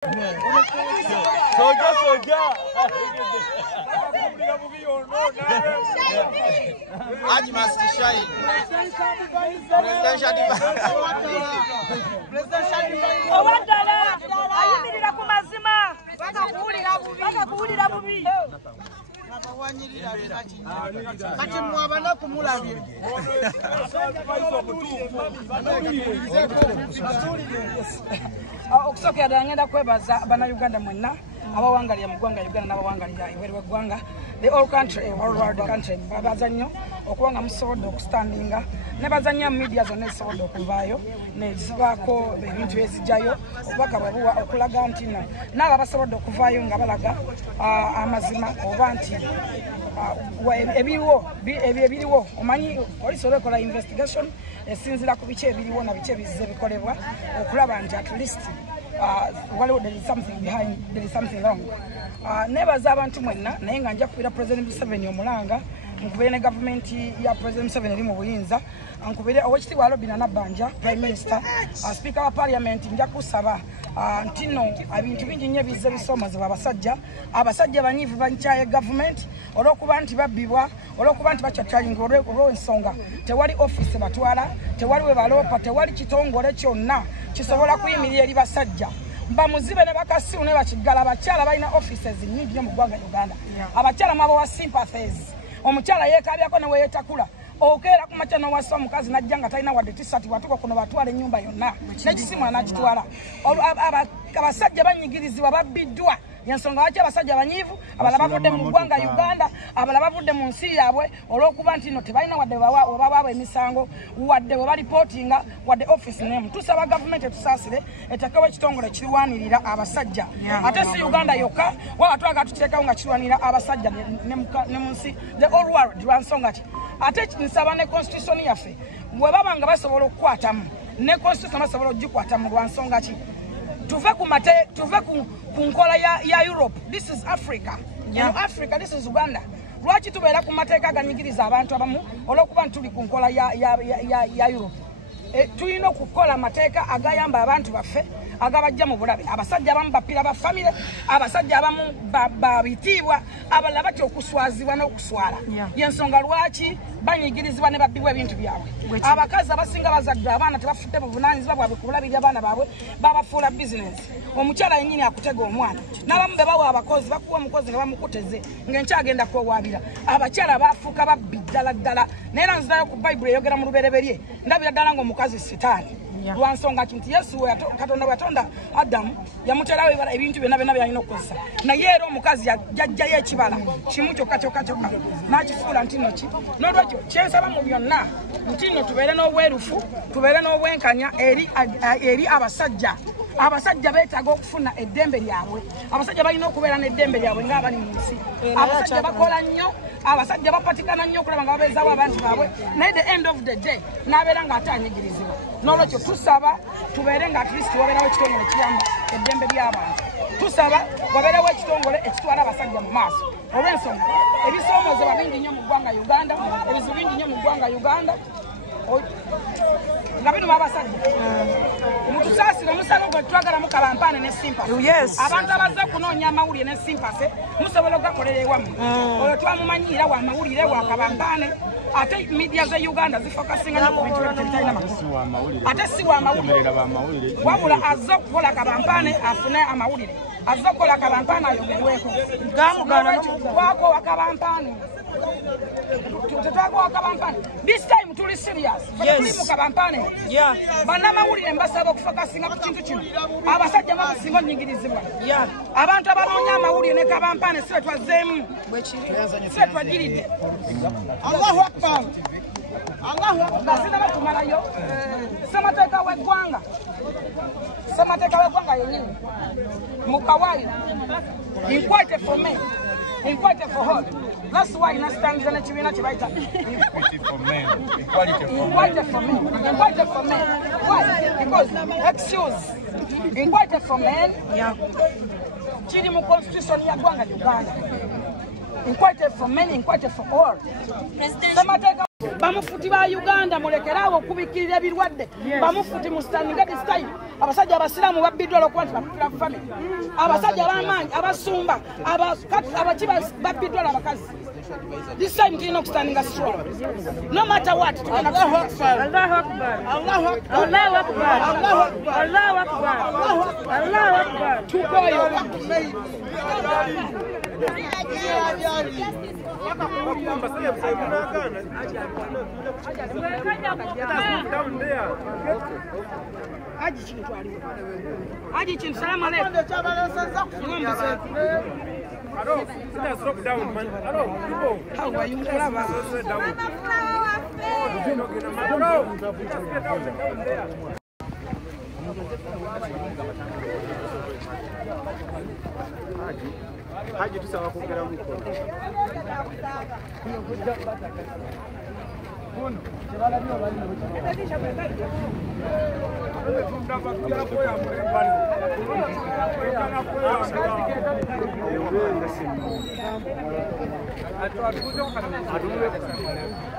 Soja. Haji must shine. Presidential Okusoka ngenda kwebaza bana Uganda mwenna abawangalira mu ggwanga Uganda n'abawangalira ebweru w'eggwanga the all country world country babaza nnyo okubanga musobodde okustandinga ne bazanya media zonna ezisobodde okuvaayo nezibaako ebintu ezijjayo obubaka bwebuwa okulaga nti n'abo abasobodde okuvaayo nga balaga amazima oba nti ebiriwo omanyi poliisi olwekola investigation esinzira ku biki ebiriwo na biki ebizize bikolebwa okulaba nti at least there is something behind, there is something wrong. Nebaza abantu mwenna naye nga nja kubira President Museveni omulanga nkubire ne government ya President Museveni eri mu buyinza nkubire owekitiibwa Robinah Nabbanja Prime Minister Speaker wa Parliament nja kusaba ntino ebintu bingi nnyo bizze bisoomozebwa abasajja banyiivu bankyaye government olw'okuba nti babbibwa olw'okuba nti bakyatyalinga olw'ensonga tewali office batwala tewali we baloopa tewali kitongole kyonna kisobola kuyimirira eri basajja bamuzibe ne bakasiru ne bakiggala abakyala balina offices nnyingi nnyo mu ggwanga Uganda abakyala mwabo wa sympathies omukyala yeekabyako ne weyeetakula okeera ku makya n'owasa omukazi najja nga talina wadde tisati watuka kuno batwala ennyumba yonna n'ekisimu anakitwala abasajja banyigirizibwa babbiddwa yensonga lwaki abasajja banyiivu abalala bavudde mu ggwanga Uganda abalala bavudde mu nsi yaabwe olw'okuba nti no tebalina wadde webabaabwa emisango wadde we balipootinga wadde office name tusaba gavumenti etusaasire etekewo ekitongole kirwanirira abasajja ate si Uganda yokka waba twaga tukiteekawo nga kirwanirira abasajja ne mu nsi the all world lwansonga ki ate nsaba ne constitution yaffe bwe baba nga basobola okukwatamu ne constitution basobola okugikwatamu lwansonga ki tuve ku nkola ya Europe. This is Africa. Yeah. You know, Africa, this is Uganda. Lwaki tubeera ku mateeka aganyigiriza abantu abamu olw'okuba nti tuli ku nkola ya Europe. Tulina okukola amateeka agayamba abantu baffe agabajja mu bulabe abasajja abamu bapira ba family abasajja abamu babitiibwa abalala batya okuswazibwa n'okuswala yensonga lwaki banyigirizibwa ne babbibwa ebintu byabwe abakazi abasinga bazadde abaana tebafudde buvunaanyizibwa bwabwe ku bulabirira abaana baabwe babafuula bizinesi omukyala yennyini akutega omwana n'abamu be bawa abakozi bakuwa omukozi nga bamukuteze ng'enkyagenda kwewaabira abakyala baafuuka babbi ddala naye era nzirayo ku bayibuli eyogera mu lubereberye ndabira ddala ng'omukazi sitaani lwansonga nti Yesu Katonda bwatonda Adamu yamuterawo ebintu byonna byalina okukozesa naye era omukazi yajjayo ekibala kimu kyokka n'akifuula nti nno ki n'olwekyo kyensaba mu byonna nti nno tubeere n'obwerufu tubeere n'obwenkanya eri abasajja beetaaga okufuna eddembe lyabwe abasajja balina okubeera n'eddembe lyabwe ng'abali mu nsi abasajja bakola nnyo abasajja bapatikana nnyo okulaba nga babeezaawo abantu baabwe naye the end of the day n'abeera ng'ate anyigirizibwa n'olwekyo tusaba tubeere nga at least wabeerawo ekitongole ekiyamba eddembe ly'abantu tusaba wabeerawo ekitongole ekitwala abasajja mu maaso olw'ensonga ebisoomozebwa bingi nnyo mu ggwanga Uganda ebizibu bingi nnyo mu ggwanga Uganda nga bino abasajja mutusaasire omusago gwe twagalamu kabampaane ne simpase abantu abazze okunoonya amawulire ne simpase musobola okugakolera ewamu olwo twamumanyiira wa mawulire wa kabampaane ate media ze Uganda zifokasinga nnyo ku bintu bitalina makulu ate si wa mawulire wabula azze okukola kabampaane afune amawulire azze okukola kabampaane ayogerweko wako wa kabampaane this time tuli serious tuli mu kabampaane bannamawulire mbasaba okufokasinga ku kintu kino abasajja bakusinga onnyigirizibwa abantu abanoonya amawulire ne kabampaane si twazzeemu si twagiridde Allahu Akbar basina batumalayo ssemateeka w'eggwanga yennyini mu kawaii inquite for me inquite for her. That's why in a stand in a chivina chivaita. Inquite for men. Why? Because excuse. Inquite for men. Chiri mu constitution ya Uganda. Inquite for men, inquite for all. President. bamufuti ba Uganda mulekerawo okubikirira ebirwadde bamufuti mu standing at style abasajja abasiramu babbiddwa lokwanti bapula family abasajja ab'amaanyi abasumba abakiba babbiddwa abakazi. This time we are standing strong. No matter what. Allahu Akbar. Allahu Akbar. Allahu Akbar. Allahu Akbar. Allahu Akbar. Allahu Akbar. Allahu Akbar. Tukoyo. Aji chin salam alaikum. Hello, let's drop down, man. Hello, people. How are you? Let's down. Haji tusaba kugera mukono.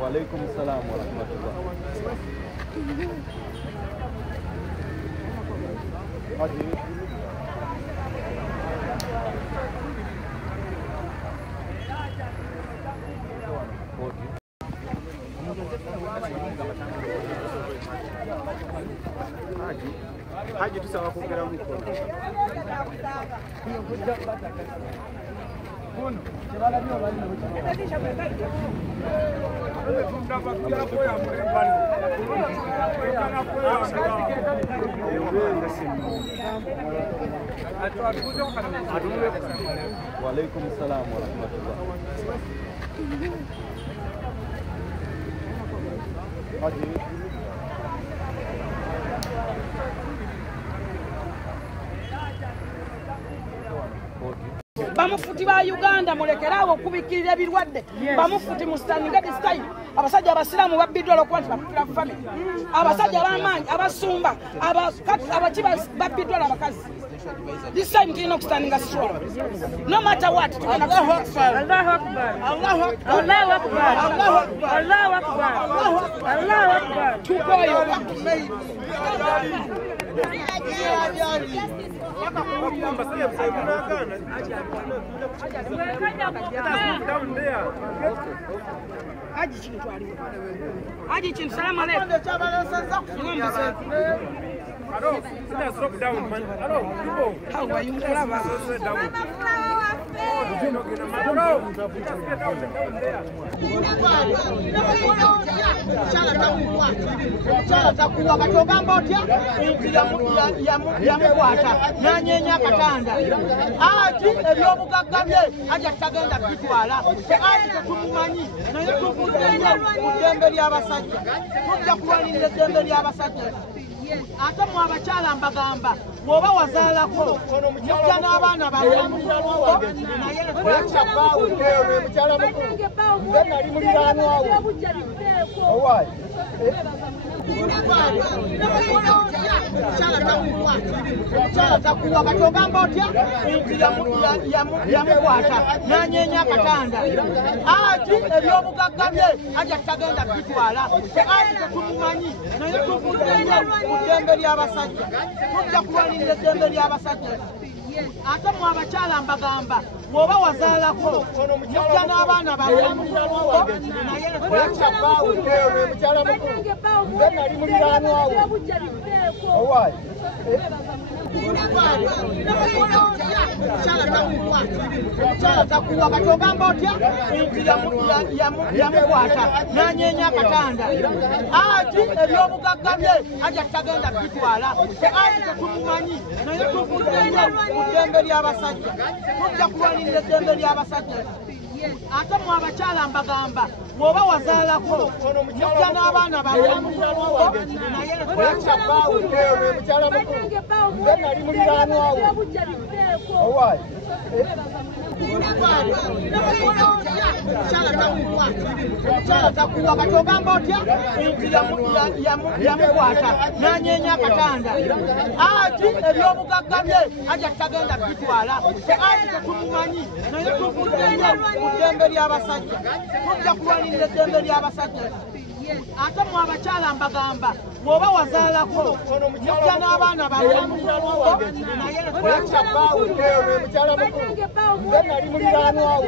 Waalaikum salam warahmatullah. Haji tusaba kugera mukono. Waalaikum salam warahmatullah. Bamufuti ba Uganda mulekerawo okubikirira ebirwadde bamufuti mu standing at style abasajja abasiramu babbiddwa lokwanti bapula family abasajja ab'amaanyi abasumba abakiba babbiddwa abakazi. This time we are standing strong. No matter what. Allahu Akbar. Allahu Akbar. Allahu Akbar. Allahu Akbar. Allahu Akbar. Allahu Akbar. Allahu Akbar. Tukoyo. Aji chin salam alaikum. Hello, let's drop down, man. Hello, people. How are you? Ate mwabakyala mbagamba bw'oba wazaalako mujja n'abaana bawe naye Bawe leo mukyala mukulu. Nze nali muliraanwa we. Owaayi. takuwa katogamba otya nti yamukwata n'anyeenya akatanda ati ebyobugagga bye aja tagenda kubitwala ati tetumumanyi naye tuvuddeyo ku ddembe ly'abasajja tujja kulwanirira eddembe ly'abasajja ate mwabakyala mbagamba bw'oba wazaalako mujja n'abaana bawe naye Bawe leo mukyala mukulu. Nze nali muliraanwa we. Owaayi. takuwa katogamba otya nti yamukwata n'anyeenya akatanda ati ebyobugagga bye aja tagenda kubitwala ati tetumumanyi naye tuvuddeyo ku ddembe ly'abasajja tujja kulwanirira eddembe ly'abasajja ate mwabakyala mbagamba bw'oba wazaalako mujja n'abaana bawe naye Bawe leo mukyala mukulu. Nze nali muliraanwa we. Owaayi. takuwa katogamba otya nti yamukwata n'anyeenya akatanda ati ebyobugagga bye aja tagenda kubitwala ati tetumumanyi naye tuvuddeyo ku ddembe ly'abasajja tujja kulwanirira eddembe ly'abasajja ate mu abakyala mbagamba bw'oba wazaalako mujja n'abaana naye mukyala mukulu nze nali muliraanwawo